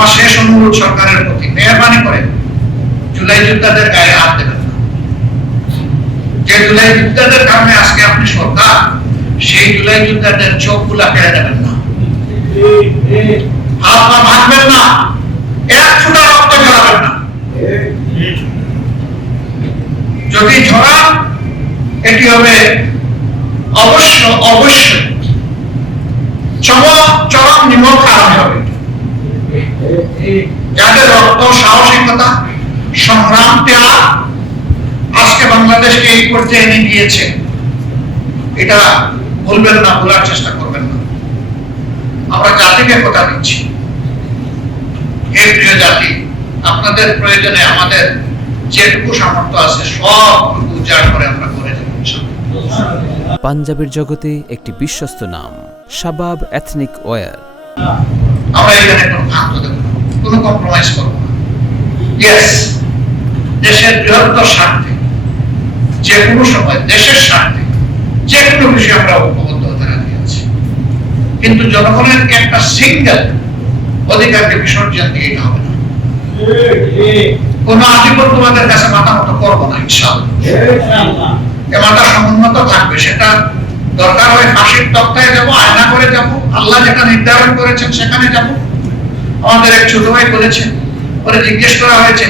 আমার শেষ অনুরোধ সরকারের প্রতি, মেহরবানি করে জুলাই যোদ্ধাদের গায়ে হাত দেবেন না। যে জুলাই যোদ্ধাদের কারণে আজকে আপনি সরকার, সেই জুলাই যোদ্ধাদের চোখগুলা কেড়ে দেবেন না, হাত পা ভাঙবেন না, এক ফোঁটা রক্ত ঝরাবেন না। যদি ঝরান এটি হবে অবশ্যই চরম নিমক কারণ হবে। যাদের রক্ত, সাহসিকতা, সংগ্রাম, ত্যাগ আজকে বাংলাদেশকে এই পর্যায়ে এনে গিয়েছে, এটা ভুলবেন না, ভুলার চেষ্টা করবেন না। আমরা জাতিকে কথা দিচ্ছি, হে প্রিয় জাতি, আপনাদের প্রয়োজনে আমাদের যেটুকু সামর্থ্য আছে সবটুকু উজাড় করে আমরা করে যাব। পাঞ্জাবের জগতে একটি বিশ্বস্ত নাম, শাবাব এথনিক ওয়্যার। আমরা এখানে কোনো ভ্রান্ত দেব না, কোনো কম্প্রোমাইজ করব না। ইয়েস, দেশের বৃহত্তর স্বার্থে যে কোনো সময়, দেশের স্বার্থে যে কোনো বিষয়ে আমরা ঐক্যবদ্ধ হতে রাজি আছি, কিন্তু জনগণের একটা সিঙ্গেল অধিকারকে বিসর্জন দিয়ে এটা হবে না। কোন আধিপত্যবাদের কাছে মাথা মতো করবো না, ইনশাআল্লাহ। এ মাথা সমুন্নত থাকবে, সেটা দরকার হয় ফাঁসির তক্তায় যাব, আয়না করে যাব, আল্লাহ যেটা নির্ধারণ করেছেন সেখানে যাব। আমাদের এক ছোট ভাই বলেছেন, পরে জিজ্ঞেস করা হয়েছে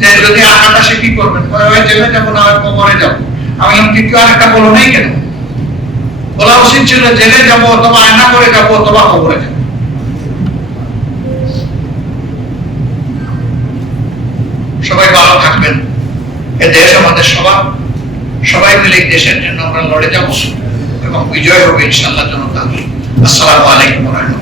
যে যদি আঘাত আসে কি করবেন, হয় জেলে যাবো না হয় কবরে যাবো। আমি তৃতীয় আরেকটা বলো নেই কেন, বলা উচিত ছিল জেলে যাবো অথবা আয়না করে যাবো অথবা কবরে যাবো। সবাই ভালো থাকবেন, এ দেশ আমাদের সবার, সবাই মিলে দেশের জন্য আমরা লড়ে যাব এবং বিজয় হবে ইনশাআল্লাহ জনতা। আসসালামু আলাইকুম ওয়া রাহমাতুল্লাহ।